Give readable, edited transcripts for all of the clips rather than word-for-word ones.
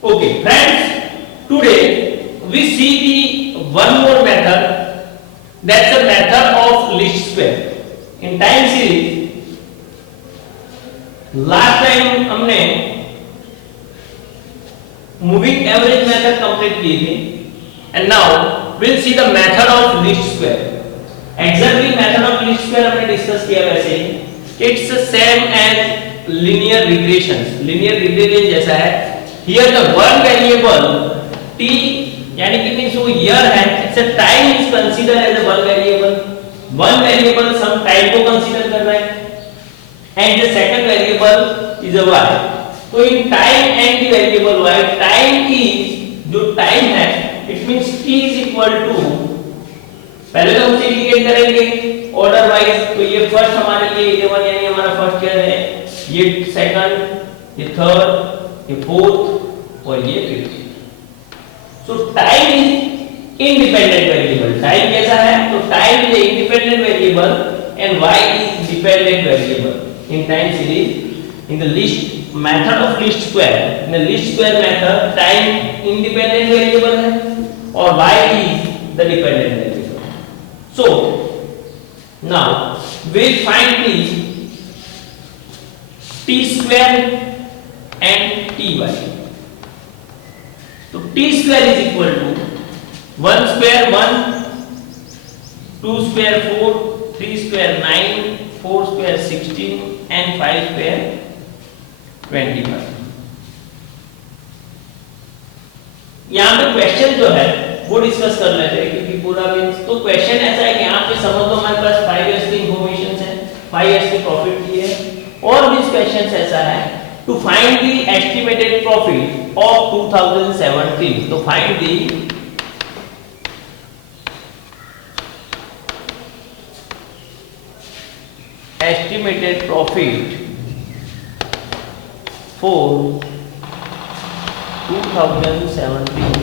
Okay, friends, today we see the one more method, that's the method of least square. In time series, last time हमने moving average method complete की थी, and now we'll see the method of least square. Exactly method of least square हमने discuss किया वैसे ही, it's the same as linear regressions. Linear regression जैसा है. Here the one variable t यानी कि means वो year है, it's a time is considered as a one variable. One variable some time को consider कर रहा है, and the second variable is a y. तो in time and the variable y, time is जो time है, it means t is equal to, पहले तो उसे इंडिकेट करेंगे ऑर्डर वाइज. तो ये फर्स्ट हमारे लिए 11 यानी हमारा फर्स्ट ईयर है, ये सेकंड, ये थर्ड, ये फोर्थ और ये fifth. So time is independent variable. Time कैसा है? तो time is independent variable and y is dependent variable in time series. In the list method of least square, in the least square method time independent variable है और y is the dependent variable. So now we'll find the t square and ty. So t square is equal to 1 square 1, 2 square 4, 3 square 9, 4 square 16 and 5 square 25. यहाँ पे question जो है वो discuss कर लेते हैं, क्योंकि पूरा मींस तो क्वेश्चन ऐसा है कि यहाँ पे समझ लो हमारे पास 5 इयर्स की इंफॉर्मेशन है, 5 इयर्स की प्रॉफिट की है. और दिस क्वेश्चन ऐसा है to find the estimated profit of 2017. तो find the estimated profit for 2017,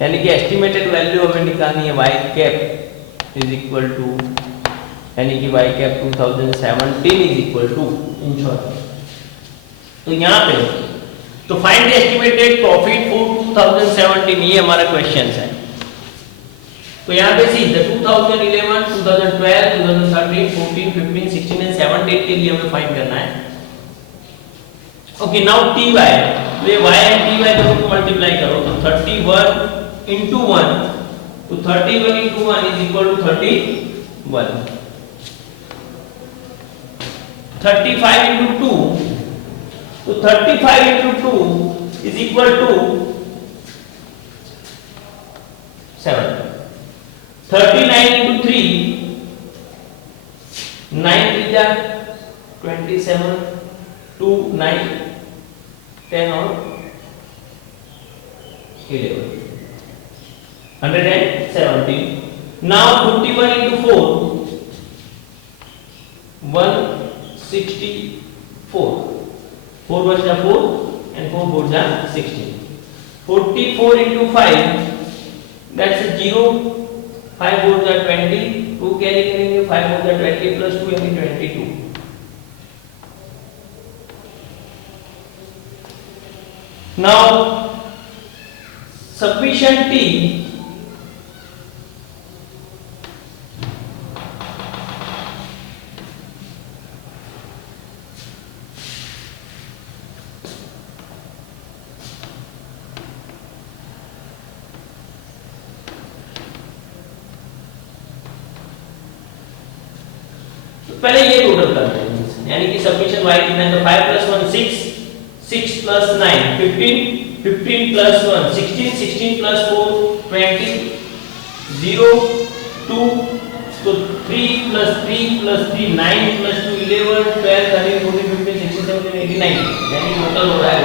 यानी कि एस्टिमेटेड वैल्यू हमें निकालनी है y cap is equal to, यानी कि y cap 2017 is equal to in short. तो यहाँ पे तो find the estimated profit for 2017, ये हमारा क्वेश्चन है. तो यहाँ पे सी 2011, 2012, 2013, 14, 15, 16 एंड 17 के लिए हमें फाइंड करना है. ओके, नाउ ty, तो ये y एंड ty दोनों को मल्टीप्लाई करो तो 31 into 1, तो 31 into 1 is equal to 31. 35 into 2, तो 35 into 2 is equal to 7. 39 into 3, 9 is 27, 2, 9, 10 और 11, 117. Now 51 into 4, 164. 4 बचा 4 and 4 4 जा 16. 44 into 5, that's 0. 5 4 जा 20. 2 कैरी करेंगे, 5 4 जा 20 plus 2 यानी 22. Now sufficient t पहले ये टोटल करते हैं, यानी कि सफिशिएंट y कितना है? तो 5 plus 1 6, 6 plus 9 15, 15 plus 1 16, 16 plus 4 20, 0 2, तो 3 plus 3 plus 3 9 plus 2 11, 12 13 14 15 16 17 18 19, यानी टोटल हो रहा है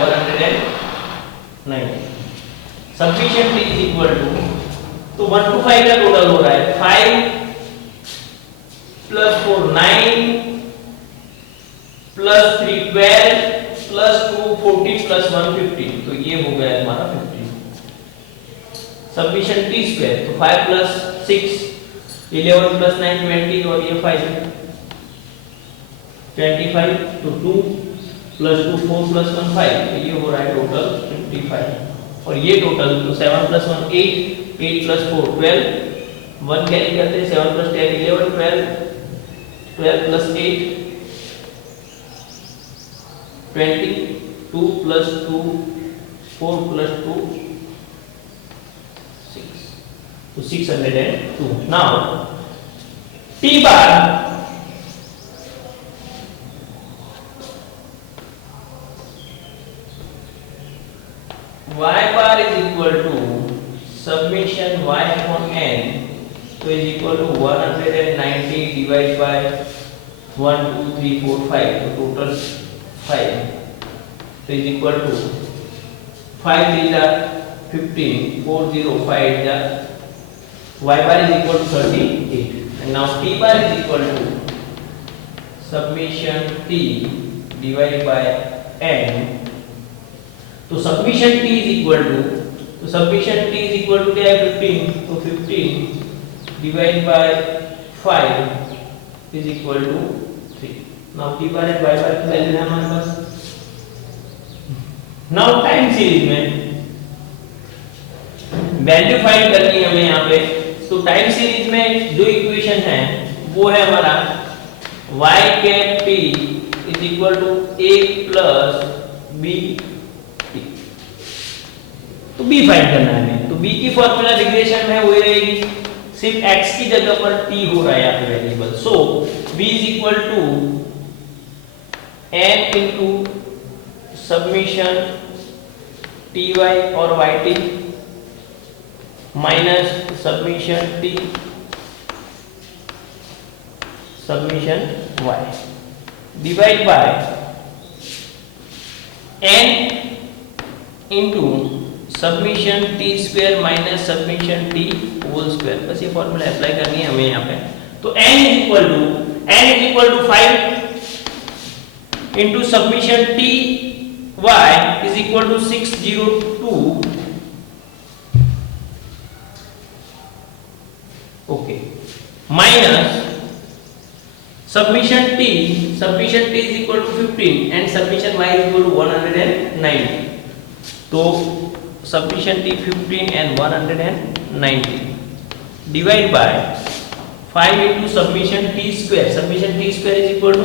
109. Sufficient t is equal to, तो 1 to 5 का टोटल हो रहा है 5 plus 4 9 plus 3 12 plus 2 14 plus 1 15. तो ये हो गया हमारा 15. सफिशिएंट t स्क्वायर, तो 5 plus 6 11 plus 9 20 और ये 5 25 तो 2 प्लस 2 4 प्लस 1 5, तो ये हो रहा है टोटल 55। और ये टोटल तो 7 प्लस 1 8, 8 प्लस 4 12, 1 कैरी करते हैं, 7 प्लस 10 11, 12, 12 प्लस 8 20, 2 प्लस 2 4 प्लस 2 6, तो 602। Now T bar y bar is equal to summation y upon n, so is equal to 190 divided by 1 2 3 4 5, so total 5, so is equal to 5 is 15, 4 0 5 is y bar is equal to 38, and now T bar is equal to summation T divided by n, तो submission T is equal to, तो submission T is equal to क्या है 15, तो 15 divided by 5 is equal to 3। now T bar and y bar की value है हमारे पास। now time series में value find करनी है हमें यहाँ पे, तो टाइम सीरीज में जो इक्वेशन है वो है हमारा y cap t is equal to a plus b, तो b फाइंड करना है हमें। तो b की फॉर्मूला रिग्रेशन में वही रहेगी, सिर्फ x की जगह पर t हो रहा है यहाँ पे variable. So b is equal to n into submission ty और yt minus submission t submission y divide by n into submission t square minus submission t whole square. बस ये फॉर्मूला अप्लाई करनी है हमें यहाँ पे। तो n is equal to 5 into submission t y is equal to 602, okay, minus submission t is equal to 15 and submission y is equal to 190, तो submission T 15 and 190 divide by 5 into submission T square is equal to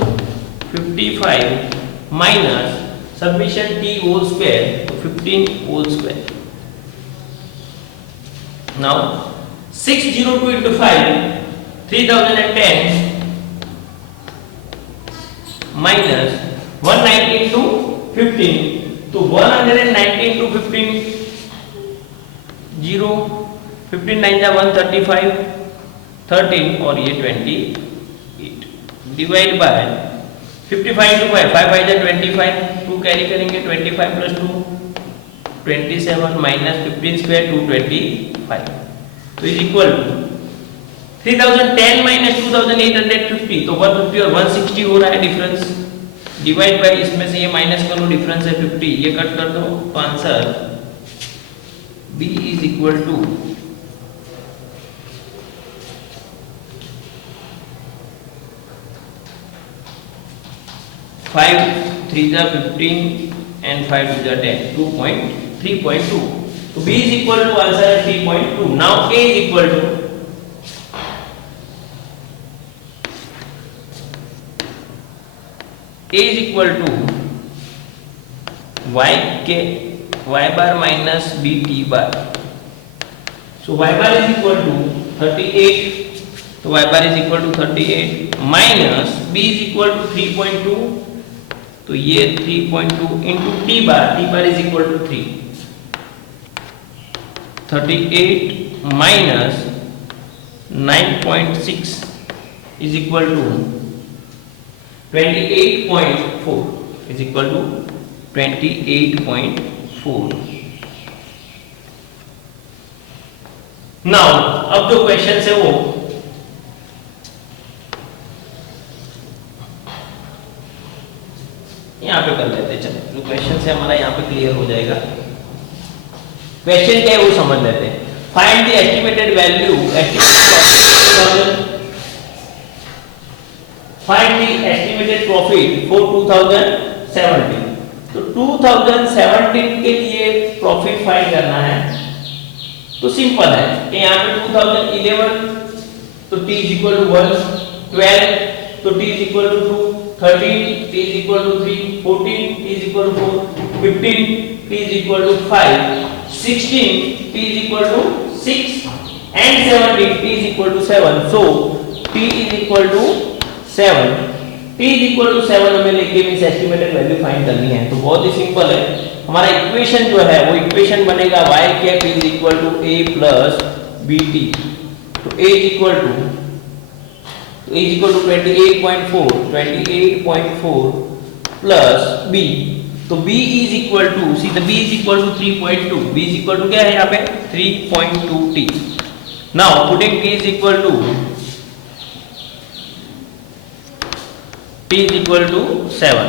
55 minus submission T whole square, 15 whole square। now 602 into 5 3010 minus 190 into 15, तो 190 into 15 0, 15 9 जा 135, 13 और ये 28 divide by 55 into 5 5 5 जा 25, 2 carry करेंगे 25 plus 2 27 minus 15 square 225, तो is equal to 3010 minus 2850, तो 150 और 160 हो रहा है डिफरेंस, डिवाइड बाय इसमें से ये माइनस करो, डिफरेंस है 50, ये कट कर दो, तो answer B is equal to 5 3 जा 15 and 5 2 जा 10, 3.2, तो B is equal to answer है 3.2। now A is equal to y bar minus b t bar, so y bar is equal to 38, तो y bar is equal to 38 minus b is equal to 3.2, तो ये 3.2 into t bar is equal to 3, 38 minus 9.6 is equal to 28.4 is equal to 28.4। Now अब जो question है वो यहाँ पे कर लेते हैं। चलो जो क्वेश्चन है हमारा यहाँ पे क्लियर हो जाएगा। क्वेश्चन क्या है वो समझ लेते हैं। Find the estimated value find the estimated profit for 2017 2017, तो 2017 के लिए प्रॉफिट फाइंड करना है। तो सिंपल है कि यहाँ पे 2011 तो t इज इक्वल टू 1, 12 तो t is equal to 2, 13 t is equal to 3, 14 t is equal to 4, 15 t is equal to 5, 16 t is equal to 6 and 17 t is equal to 7. So t is equal to 7. t is equal to 7 हमें लेके इस estimated value find करनी है। तो बहुत ही simple है, हमारा equation जो है वो इक्वेशन बनेगा y cap is equal to a plus bt। तो a is equal to 28.4 plus b, तो b is equal to see the b is equal to 3.2, b is equal to क्या है यहाँ पे 3.2 t। Now putting t is equal to 7,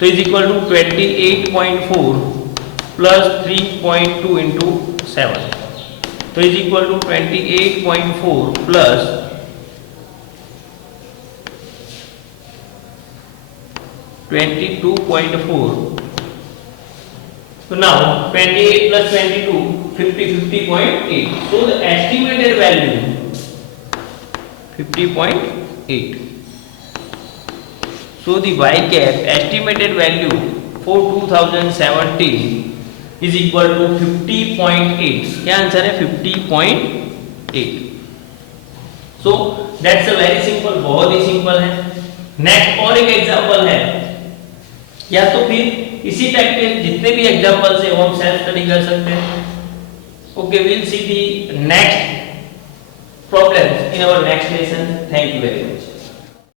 तो is equal to 28.4 plus 3.2 into 7, तो is equal to 28.4 plus 22.4. So now 28 plus 22, 50.8. So the estimated value 50.8. So the y cap estimated value for 2017 is equal to 50.8. क्या answer है 50.8. So that's a very simple, बहुत ही simple है। Next और एक example है, या तो फिर इसी टाइप के जितने भी एग्जांपल्स है वो हम सेल्फ स्टडी कर सकते हैं। Okay, will see the next problems in our next lesson. Thank you very much.